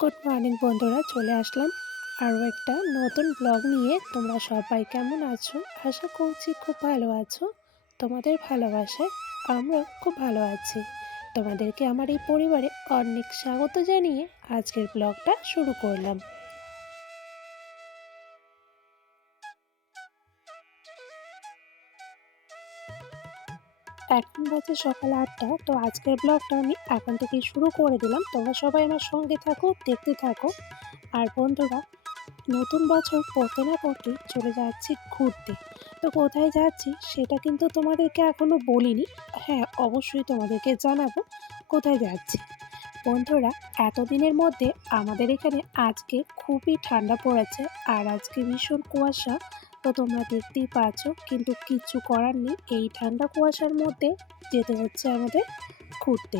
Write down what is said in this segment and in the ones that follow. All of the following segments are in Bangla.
গুড মর্নিং বন্ধুরা। চলে আসলাম আরও একটা নতুন ব্লগ নিয়ে। তোমরা সবাই কেমন আছো? আশা করছি খুব ভালো আছো। তোমাদের ভালোবাসায় আমরা খুব ভালো আছি। তোমাদেরকে আমার এই পরিবারে অনেক স্বাগত জানিয়ে আজকের ব্লগটা শুরু করলাম। এখন বাজে সকাল আটটা, তো আজকের ব্লগটা আমি এখন থেকেই শুরু করে দিলাম। তোমরা সবাই আমার সঙ্গে থাকো, দেখতে থাকো। আর বন্ধুরা, নতুন বছর পড়তে না পড়তে চলে যাচ্ছি ঘুরতে। তো কোথায় যাচ্ছি সেটা কিন্তু তোমাদেরকে এখনও বলিনি। হ্যাঁ অবশ্যই তোমাদেরকে জানাব কোথায় যাচ্ছি। বন্ধুরা, এতদিনের মধ্যে আমাদের এখানে আজকে খুবই ঠান্ডা পড়েছে। আর আজকে ভীষণ কুয়াশা। তো তোমরা দেখতেই পাচ্ছ, কিন্তু কিছু করার নেই। এই ঠান্ডা কুয়াশার মধ্যে যেতে হচ্ছে আমাদের ঘুরতে।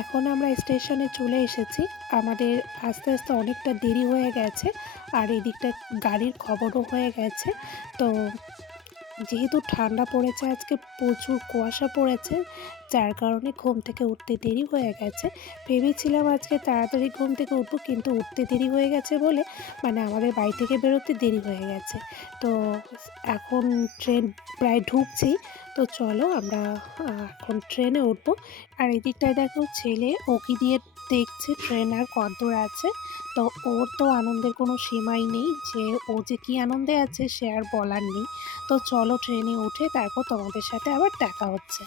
এখন আমরা স্টেশনে চলে এসেছি। আমাদের আস্তে আস্তে অনেকটা দেরি হয়ে গেছে, আর এদিকটা গাড়ির খবরও হয়ে গেছে। তো যেহেতু ঠান্ডা পড়েছে, আজকে প্রচুর কুয়াশা পড়েছে, যার কারণে ঘুম থেকে উঠতে দেরি হয়ে গেছে। ভেবেছিলাম আজকে তাড়াতাড়ি ঘুম থেকে উঠবো, কিন্তু উঠতে দেরি হয়ে গেছে বলে মানে আমাদের বাড়ি থেকে বেরোতে দেরি হয়ে গেছে। তো এখন ট্রেন প্রায় ঢুকছি, তো চলো আমরা এখন ট্রেনে উঠবো। আর এদিকটায় দেখো ছেলে ওকি দিয়ে দেখছে ট্রেন আর কদ্দূর আছে। তো ওর তো আনন্দের কোনো সীমাই নেই যে ও যে কী আনন্দে আছে সে আর বলার নেই। তো চলো ট্রেনে উঠে তারপর তোমাদের সাথে আবার দেখা হচ্ছে।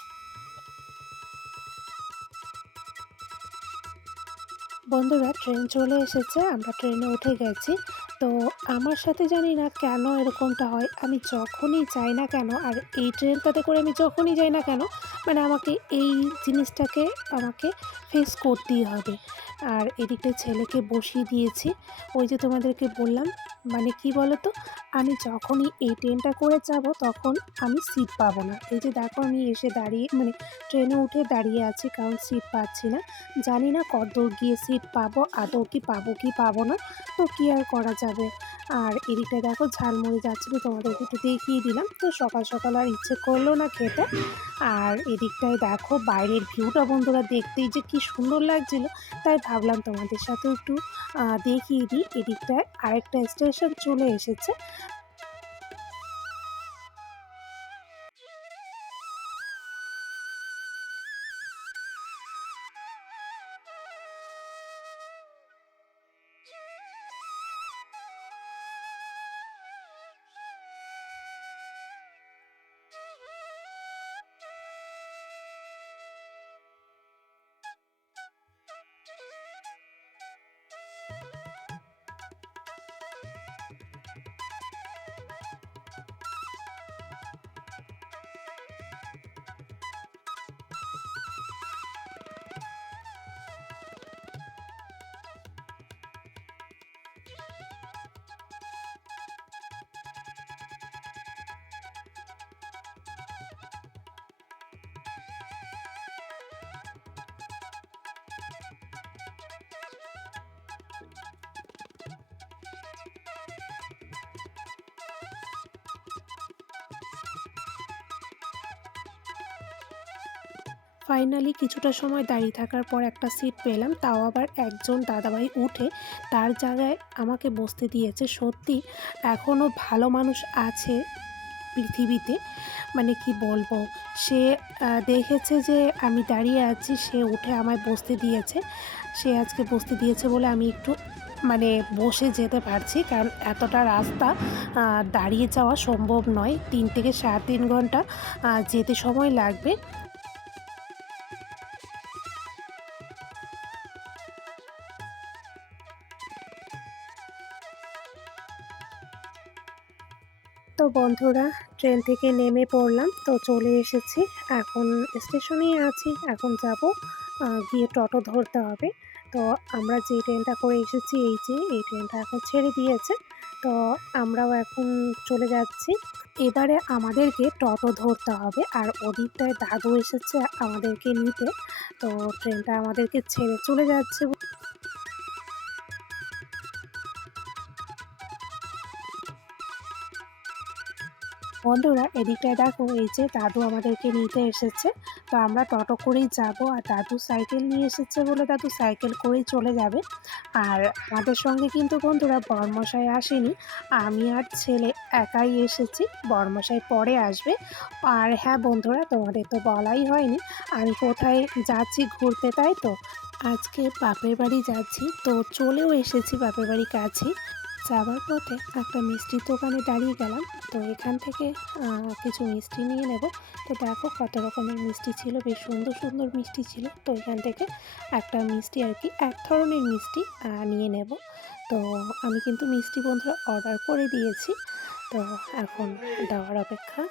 বন্ধুরা ট্রেন চলে এসেছে, আমরা ট্রেনে উঠে গেছি। তো আমার সাথে জানি না কেন এরকমটা হয়। আমি যখনই যাই না কেন, আর এই ট্রেনটাতে করে আমি যখনই যাই না কেন মানে আমাকে এই জিনিসটাকে আমাকে ফেস করতেই হবে। আর এদিকটা ছেলেকে বসিয়ে দিয়েছি। ওই যে তোমাদেরকে বললাম মানে কি বলো তো আমি যখনই এই ট্রেনটা করে যাব তখন আমি সিট পাবো না। এই যে দেখো আমি এসে দাঁড়িয়ে মানে ট্রেনে উঠে দাঁড়িয়ে আছি কারণ সিট পাচ্ছি না। জানি না কত গিয়ে সিট পাবো, আদৌ কি পাবো কি পাবো না, তো কী আর করা যাবে? আর এদিকটা দেখো ঝালমুড়ি যাচ্ছিল তোমাদেরকে একটু দেখিয়ে দিলাম। তো সকাল সকাল আর ইচ্ছে করল না খেতে। আর এদিকটায় দেখো বাইরের ভিউটা বন্ধুরা দেখতেই যে কি সুন্দর লাগছিল। তাই ভাবলাম তোমাদের সাথে একটু দেখিয়ে দিই। এদিকটায় আরেকটা স্টেশন চলে এসেছে। ফাইনালি কিছুটা সময় দাঁড়িয়ে থাকার পর একটা সিট পেলাম। তাও আবার একজন দাদাভাই উঠে তার জায়গায় আমাকে বসতে দিয়েছে। সত্যি এখনও ভালো মানুষ আছে পৃথিবীতে। মানে কি বলব? সে দেখেছে যে আমি দাঁড়িয়ে আছি, সে উঠে আমায় বসতে দিয়েছে। সে আজকে বসতে দিয়েছে বলে আমি একটু মানে বসে যেতে পারছি। কারণ এতটা রাস্তা দাঁড়িয়ে যাওয়া সম্ভব নয়। তিন থেকে সাড়ে তিন ঘণ্টা যেতে সময় লাগবে। বন্ধুরা, ট্রেন থেকে নেমে পড়লাম, তো চলে এসেছি। এখন স্টেশনেই আছি, এখন যাব গিয়ে টোটো ধরতে হবে। তো আমরা যে ট্রেনটা করে এসেছি, এই যে, এই ট্রেনটা এখন ছেড়ে দিয়েছে। তো আমরাও এখন চলে যাচ্ছি। এবারে আমাদেরকে টোটো ধরতে হবে, আর ওদিকটায় দাদু এসেছে আমাদেরকে নিতে। তো ট্রেনটা আমাদেরকে ছেড়ে চলে যাচ্ছে। বন্ধুরা, এদিকটায় দেখো এই যে দাদু আমাদেরকে নিতে এসেছে। তো আমরা টোটো করেই যাব আর দাদু সাইকেল নিয়ে এসেছে বলে দাদু সাইকেল করেই চলে যাবে। আর আমাদের সঙ্গে কিন্তু বন্ধুরা বর্মশাই আসেনি। আমি আর ছেলে একাই এসেছি, বর্মশাই পরে আসবে। আর হ্যাঁ বন্ধুরা, তোমাদের তো বলাই হয়নি, আমি কোথায় যাচ্ছি ঘুরতে তাই তো? আজকে বাপের বাড়ি যাচ্ছি, তো চলেও এসেছি বাপের বাড়ির কাছে। যাওয়ার পথে একটা মিষ্টির দোকানে দাঁড়িয়ে গেলাম। তো এখান থেকে কিছু মিষ্টি নিয়ে নেব। তো দেখো কত রকমের মিষ্টি ছিল, বেশ সুন্দর সুন্দর মিষ্টি ছিল। তো এখান থেকে একটা মিষ্টি আর কি, এক ধরনের মিষ্টি নিয়ে নেব। তো আমি কিন্তু মিষ্টি বন্ধুরা অর্ডার করে দিয়েছি। তো এখন দেওয়ার অপেক্ষা।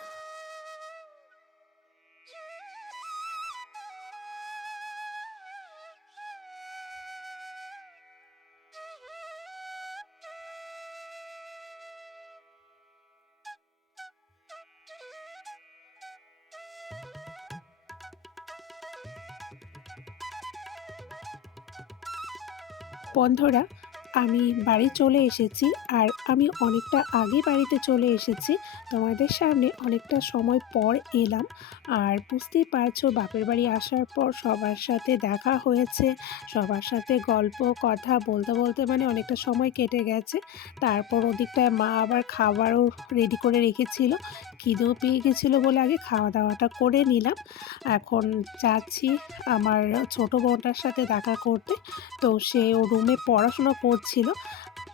বন্ধুরা, আমি বাড়ি চলে এসেছি আর আমি অনেকটা আগে বাড়িতে চলে এসেছি। তোমাদের সামনে অনেকটা সময় পর এলাম। আর বুঝতেই পারছ, বাপের বাড়ি আসার পর সবার সাথে দেখা হয়েছে। সবার সাথে গল্প, কথা বলতে বলতে মানে অনেকটা সময় কেটে গেছে। তারপর ওদিকটায় মা আবার খাবারও রেডি করে রেখেছিল। খিদেও পেয়ে গেছিল বলে আগে খাওয়া দাওয়াটা করে নিলাম। এখন যাচ্ছি আমার ছোট বোনটার সাথে দেখা করতে। তো সে ও রুমে পড়াশোনা করছিল।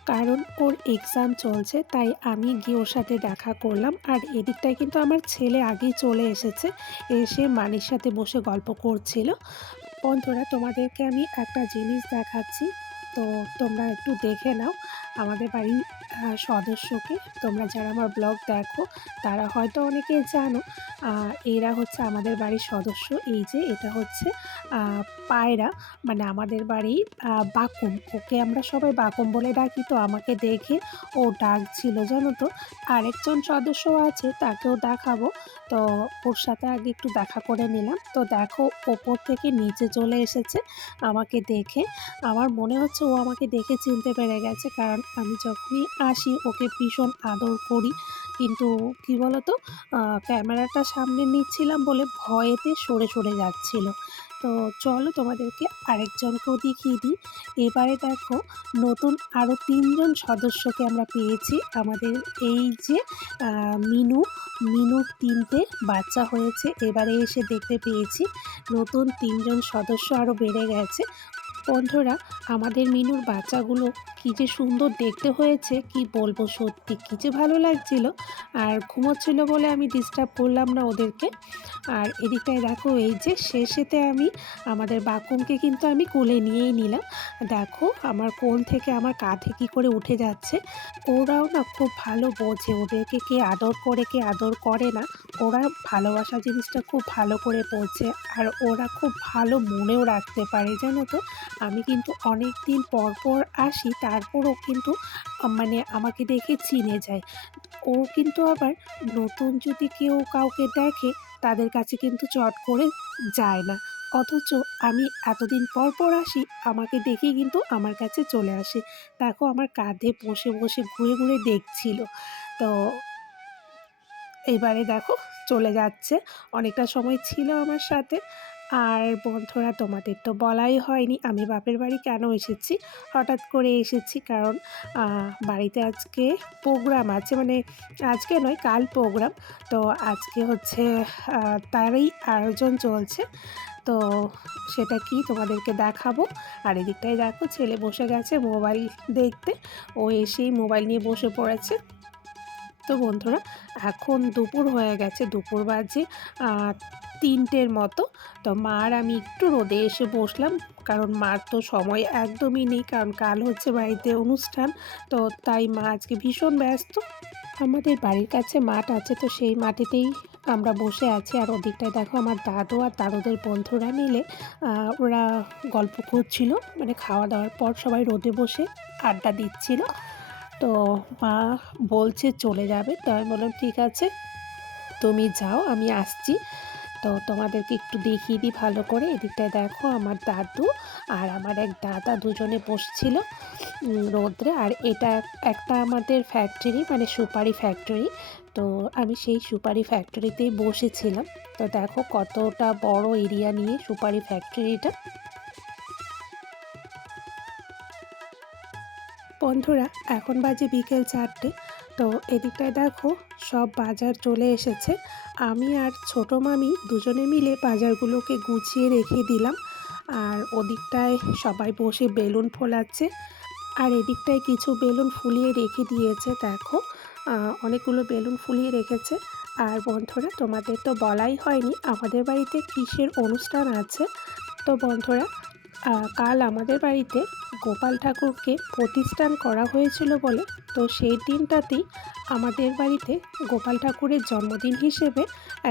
কারণ ওর এক্সাম চলছে, তাই আমি গিয়ে ওর সাথে দেখা করলাম। আর এদিকটায় কিন্তু আমার ছেলে আগেই চলে এসেছে, এসে মানির সাথে বসে গল্প করছিল। বন্ধুরা, তোমাদেরকে আমি একটা জিনিস দেখাচ্ছি, তো তোমরা একটু দেখে নাও। আমাদের বাড়ির সদস্যকে। তোমরা যারা আমার ব্লগ দেখো, তারা হয়তো অনেকে জানো এরা হচ্ছে আমাদের বাড়ির সদস্য। এই যে এটা হচ্ছে পায়রা মানে আমাদের বাড়ির বাকুম। ওকে আমরা সবাই বাকুম বলে ডাকি, তো আমাকে দেখে ও ডাকছিল, জানো তো। আরেকজন সদস্য আছে, তাকেও দেখাবো। তো ওর সাথে আগে একটু দেখা করে নিলাম। তো দেখো, ওপর থেকে নিচে চলে এসেছে আমাকে দেখে। আমার মনে হচ্ছে ও আমাকে দেখে চিনতে পেরে গেছে, কারণ আমি যখনই আসি, ওকে ভীষণ আদর করি। কিন্তু কি বলতো ক্যামেরাটা সামনে নিচ্ছিলাম বলে ভয়েতে সরে সরে যাচ্ছিল। তো চলো তোমাদেরকে আরেকজনকেও দেখিয়ে দিই। এবারে দেখো, নতুন আরও তিনজন সদস্যকে আমরা পেয়েছি। আমাদের এই যে মিনু মিনুর তিনটে বাচ্চা হয়েছে। এবারে এসে দেখতে পেয়েছি, নতুন তিনজন সদস্য আরও বেড়ে গেছে। বন্ধুরা, আমাদের মিনুর বাচ্চাগুলো কী যে সুন্দর দেখতে হয়েছে, কি বলব সত্যি, কী যে ভালো লাগছিল। আর ঘুমোচ্ছিল বলে আমি ডিস্টার্ব করলাম না ওদেরকে। আর এদিকটায় দেখো, এই যে শেষেতে আমি, আমাদের বাকুমকে কিন্তু আমি কোলে নিয়েই নিলাম। দেখো, আমার কোল থেকে আমার কাঁধে কী করে উঠে যাচ্ছে। ওরাও না খুব ভালো বোঝে, ওদেরকে কে আদর করে, কে আদর করে না। ওরা ভালোবাসা জিনিসটা খুব ভালো করে বোঝে, আর ওরা খুব ভালো মনেও রাখতে পারে, জানো তো? আমি কিন্তু অনেক দিন পর পর আসি, তারপরও কিন্তু মানে আমাকে দেখে চিনে যায়। ও কিন্তু আবার নতুন যদি কেউ কাউকে দেখে, তাদের কাছে কিন্তু চট করে যায় না। অথচ আমি এতদিন পর পর আসি, আমাকে দেখে কিন্তু আমার কাছে চলে আসে। দেখো আমার কাঁধে বসে বসে ঘুরে ঘুরে দেখছিল। তো এবারে দেখো চলে যাচ্ছে। অনেকটা সময় ছিল আমার সাথে। আর বন্ধুরা, তোমাদের তো বলাই হয়নি। আমি বাপের বাড়ি কেন এসেছি? হঠাৎ করে এসেছি কারণ বাড়িতে আজকে প্রোগ্রাম আছে। মানে আজকে নয়, কাল প্রোগ্রাম। তো আজকে হচ্ছে তারই আয়োজন চলছে। তো সেটা কি তোমাদেরকে দেখাবো। আর এদিকটাই দেখো, ছেলে বসে গেছে মোবাইল দেখতে। ও এসেই মোবাইল নিয়ে বসে পড়েছে। তো বন্ধুরা, এখন দুপুর হয়ে গেছে। দুপুর বাজে তিনটের মতো। তো মার আমি একটু রোদে এসে বসলাম, কারণ মার তো সময় একদমই নেই, কারণ কাল হচ্ছে বাড়িতে অনুষ্ঠান। তো তাই মা আজকে ভীষণ ব্যস্ত। আমাদের বাড়ির কাছে মাঠ আছে, তো সেই মাটিতেই আমরা বসে আছি। আর ওদিকটায় দেখো আমার দাদু আর দাদুদের বন্ধুরা মিলে ওরা গল্প করছিল মানে খাওয়া দাওয়ার পর সবাই রোদে বসে আড্ডা দিচ্ছিল। তো মা বলছে চলে যাবে, তো আমি বললাম, ঠিক আছে, তুমি যাও, আমি আসছি। তো তোমাদেরকে একটু দেখিয়ে দিই ভালো করে। এদিকটায় দেখো আমার দাদু আর আমার এক দাদা দুজনে বসছিল রোদ্রে। আর এটা একটা আমাদের ফ্যাক্টরি মানে সুপারি ফ্যাক্টরি তো আমি সেই সুপারি ফ্যাক্টরিতেই বসেছিলাম। তো দেখো কতটা বড় এরিয়া নিয়ে সুপারি ফ্যাক্টরিটা বন্ধুরা, এখন বাজে বিকেল চারটে। তো এদিকটায় দেখো সব বাজার চলে এসেছে। আমি আর ছোট মামি দুজনে মিলে বাজারগুলোকে গুছিয়ে রেখে দিলাম। আর ওদিকটায় সবাই বসে বেলুন ফোলাচ্ছে। আর এদিকটায় কিছু বেলুন ফুলিয়ে রেখে দিয়েছে, দেখো। অনেকগুলো বেলুন ফুলিয়ে রেখেছে। আর বন্ধুরা, তোমাদের তো বলাই হয়নি, আমাদের বাড়িতে কিসের অনুষ্ঠান আছে? তো বন্ধুরা কাল আমাদের বাড়িতে গোপাল ঠাকুরকে প্রতিষ্ঠান করা হয়েছিল বলে। তো সেই দিনটাতেই আমাদের বাড়িতে গোপাল ঠাকুরের জন্মদিন হিসেবে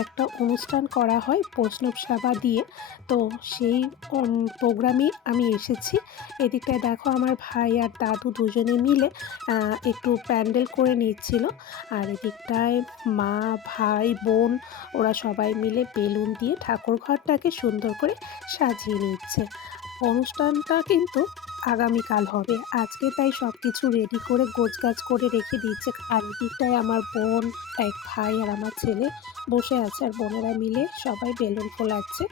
একটা অনুষ্ঠান করা হয় বৈষ্ণব সেবা দিয়ে। তো সেই প্রোগ্রামে আমি এসেছি। এদিকটায় দেখো আমার ভাই আর দাদু দুজনে মিলে একটু প্যান্ডেল করে নিচ্ছিল। আর এদিকটায় মা, ভাই, বোন, ওরা সবাই মিলে বেলুন দিয়ে ঠাকুর ঘরটাকে সুন্দর করে সাজিয়ে নিচ্ছে। অনুষ্ঠানটা কিন্তু আগামীকাল হবে। আজকে তাই সব কিছু রেডি করে গোছগাছ করে রেখে দিচ্ছে আর আমার বোন, এক ভাই আর আমার ছেলে বসে আছে আর বোনেরা মিলে সবাই বেলুন ফোলাচ্ছে।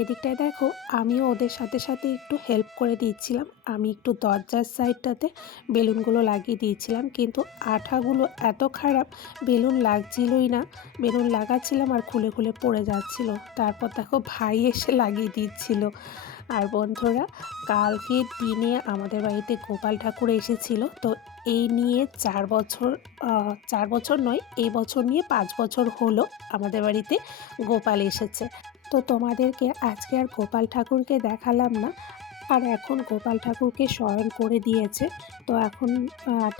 এদিকটায় দেখো, আমিও ওদের সাথে সাথে একটু হেল্প করে দিচ্ছিলাম আমি একটু দরজার সাইডটাতে বেলুনগুলো লাগিয়ে দিয়েছিলাম, কিন্তু আঠাগুলো এত খারাপ, বেলুন লাগছিলই না। বেলুন লাগাচ্ছিলাম আর খুলে খুলে পড়ে যাচ্ছিল। তারপর দেখো ভাই এসে লাগিয়ে দিচ্ছিল। আর বন্ধুরা, কালকে দিনে আমাদের বাড়িতে গোপাল ঠাকুর এসেছিল। তো এই নিয়ে চার বছর চার বছর নয়, এই বছর নিয়ে পাঁচ বছর হলো আমাদের বাড়িতে গোপাল এসেছে। তো তোমাদেরকে আজকে আর গোপাল ঠাকুরকে দেখালাম না। আর এখন গোপাল ঠাকুরকে শয়ন করে দিয়েছে। তো এখন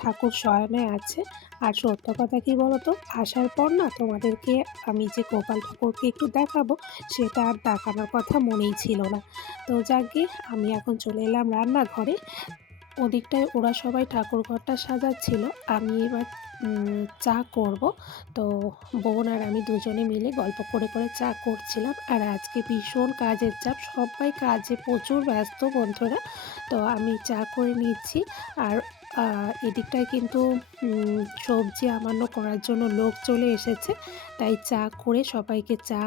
ঠাকুর শয়নে আছে। আর সত্য কথা কি বলতো? আসার পর না তোমাদেরকে আমি যে গোপাল ঠাকুরকে একটু দেখাবো, সেটা আর দেখানোর কথা মনেই ছিল না। তো যাকে আমি এখন চলে এলাম রান্নাঘরে। ওদিকটায় ওরা সবাই ঠাকুর ঘরটা সাজাচ্ছিল। আমি এবার চা করব। তো বোন আর আমি দুজনে মিলে গল্প করে করে চা করছিলাম। আর আজকে ভীষণ কাজের চাপ। সবাই কাজে প্রচুর ব্যস্ত বন্ধুরা। তো আমি চা করে নিচ্ছি। আর এদিকটায় কিন্তু সবজি আমান্য করার জন্য লোক চলে এসেছে। তাই চা করে সবাইকে চা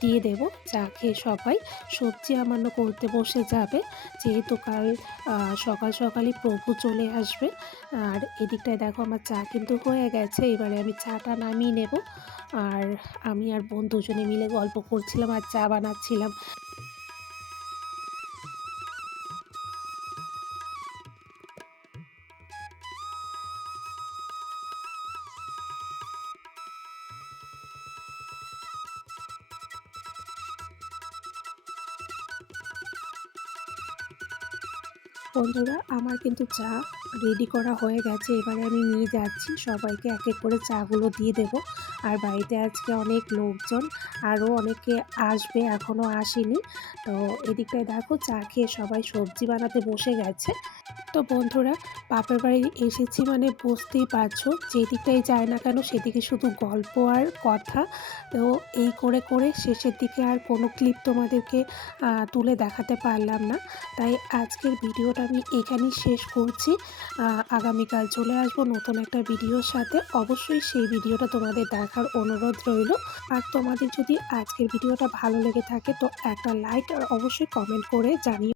দিয়ে দেব। চা খেয়ে সবাই সবজি আমান্য করতে বসে যাবে। যেহেতু কাল সকাল সকালই প্রভু চলে আসবে। আর এদিকটায় দেখো আমার চা কিন্তু হয়ে গেছে। এবারে আমি চাটা নামিয়ে নেব। আর আমি আর বোন দুজনে মিলে গল্প করছিলাম আর চা বানাচ্ছিলাম। বন্ধুরা, আমার কিন্তু চা রেডি করা হয়ে গেছে। এবারে আমি নিয়ে যাচ্ছি। সবাইকে এক এক করে চাগুলো দিয়ে দেব। আর বাড়িতে আজকে অনেক লোকজন, আরও অনেকে আসবে, এখনও আসেনি। তো এদিকটায় দেখো, চা খেয়ে সবাই সবজি বানাতে বসে গেছে। তো বন্ধুরা, বাপের বাড়ি এসেছি মানে বুঝতেই পারছ, যেদিকটাই যায় না কেন সেদিকে শুধু গল্প আর কথা। তো এই করে করে শেষের দিকে আর কোনো ক্লিপ তোমাদেরকে তুলে দেখাতে পারলাম না। তাই আজকের ভিডিওটা আমি এখানেই শেষ করছি। আগামীকাল চলে আসব নতুন একটা ভিডিওর সাথে। অবশ্যই সেই ভিডিওটা তোমাদের দেখার অনুরোধ রইল। আর তোমাদের যদি আজকের ভিডিওটা ভালো লেগে থাকে তো একটা লাইক আর অবশ্যই কমেন্ট করে জানিও।